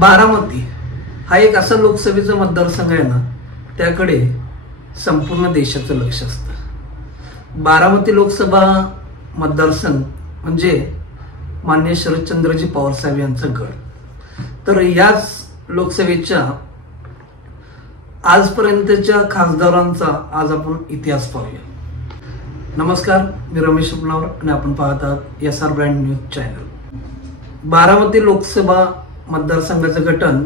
बारामती हा एक असा लोकसभेचा मतदारसंघ आहे ना, त्याकडे संपूर्ण देशाचं लक्ष असतं। बारामती लोकसभा मतदारसंघ म्हणजे माननीय शरदचंद्रजी पवार साहेब यांचा गड। तर याच लोकसभेच्या आजपर्यंतच्या खासदारांचा आज आपण इतिहास पाहूया। नमस्कार, मी रमेश सुपनावर आणि आपण पाहत आहात SR brand news channel. Baramati Lok Sabha मतदारसंघाचं गठन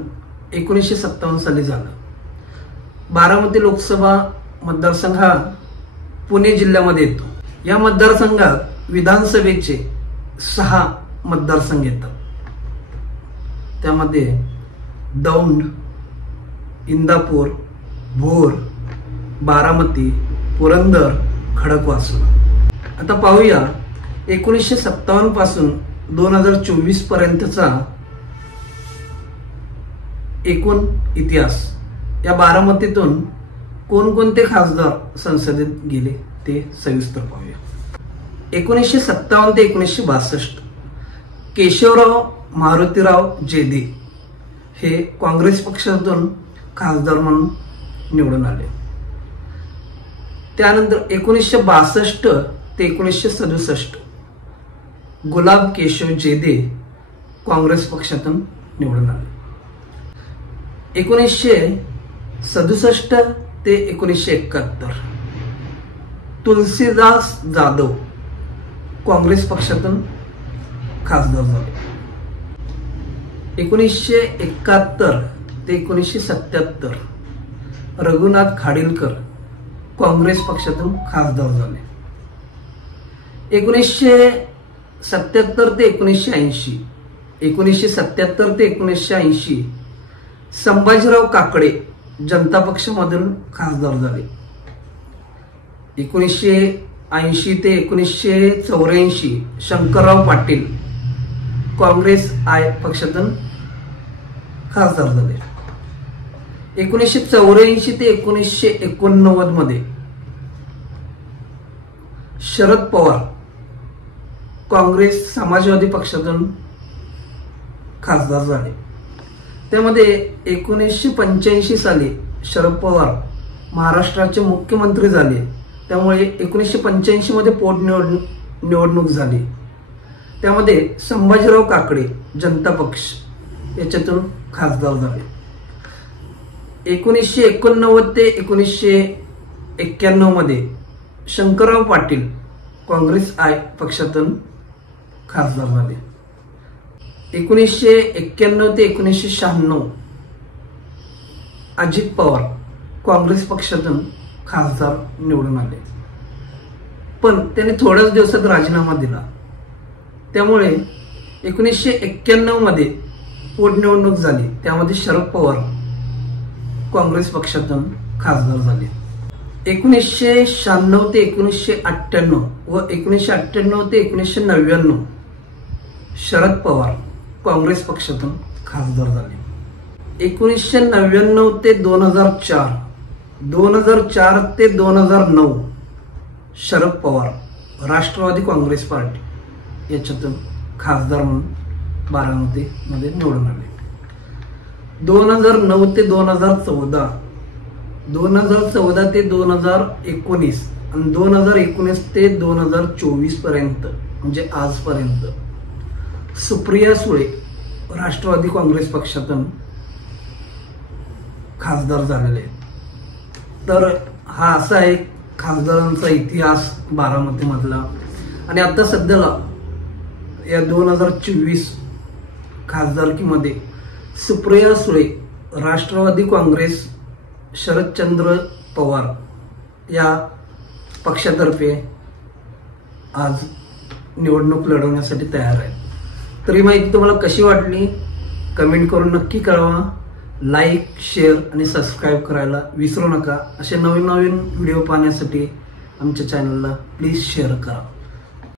1957 साली झालं। बारामती लोकसभा मतदारसंघ हा पुणे जिल्ह्यामध्ये येतो। या मतदारसंघात विधानसभेचे 6 मतदारसंघ येतात। त्यामध्ये दौंड, इंदापूर, भोर, बारामती, पुरंदर, खडकवासला। आता पाहूया 1957 पासून 2024 पर्यंतचा एकूण इतिहास। या बारामतीतून कोणकोणते खासदार संसदेत गेले ते सविस्तर पाहूया। 1957 ते 1962 केशवराव मारुतीराव जेदे हे काँग्रेस पक्षातून खासदार म्हणून निवडून आले। त्यानंतर 1962 ते 1967 गुलाब केशव जेदे काँग्रेस पक्षातून निवडून आले। 1967 ते 1971 तुलसीदास जाधव काँग्रेस पक्षातून खासदार झाले। 1971 ते 1977 रघुनाथ खाडीलकर काँग्रेस पक्षातून खासदार झाले। 1977 ते 1980 1977 ते 1980 संभाजीराव काकडे जनता पक्षामधून खासदार झाले। 1980 ते 1984 शंकरराव पाटील काँग्रेस पक्षातून खासदार झाले। 1984 ते 1989 मध्ये शरद पवार काँग्रेस समाजवादी पक्षातून खासदार झाले। त्यामध्ये 1985 साली शरद पवार महाराष्ट्राचे मुख्यमंत्री झाले। त्यामुळे 1985 मध्ये निवडणूक झाली। त्यामध्ये संभाजीराव काकडे जनता पक्ष याच्यातून खासदार झाले। 1989 ते 1991 मध्ये शंकरराव पाटील काँग्रेस पक्षातून खासदार झाले। 1991 ते 1996 अजित पवार काँग्रेस पक्षातून खासदार निवडून आले, पण त्यांनी थोड्याच दिवसात राजीनामा दिला। त्यामुळे 1991 मध्ये पोटनिवडणूक झाली। त्यामध्ये शरद पवार काँग्रेस पक्षातून खासदार झाले। 1996 ते 1998 व 1998 ते 1999 शरद पवार काँग्रेस पक्षातून खासदार झाले। 1999 ते 2004 2004 ते 2009 शरद पवार राष्ट्रवादी काँग्रेस पार्टी याच्यातून खासदार म्हणून बारामती मध्ये निवडून आले। 2009 ते 2014 2014 ते 2019 आणि 2019 ते 2024 पर्यंत म्हणजे आजपर्यंत सुप्रिया सुळे राष्ट्रवादी काँग्रेस पक्षातून खासदार झालेले आहेत। तर हा असा एक खासदारांचा इतिहास बारामती मधला। आणि आता सध्याला या 2024 खासदारकीमध्ये सुप्रिया सुळे राष्ट्रवादी काँग्रेस शरदचंद्र पवार या पक्षातर्फे आज निवडणूक लढवण्यासाठी तयार आहे। तर ही माहिती तुम्हाला कशी वाटली कमेंट करून नक्की कळवा। लाईक, शेअर आणि सबस्क्राईब करायला विसरू नका। असे नवीन व्हिडिओ पाहण्यासाठी आमच्या चॅनलला प्लीज शेअर करा।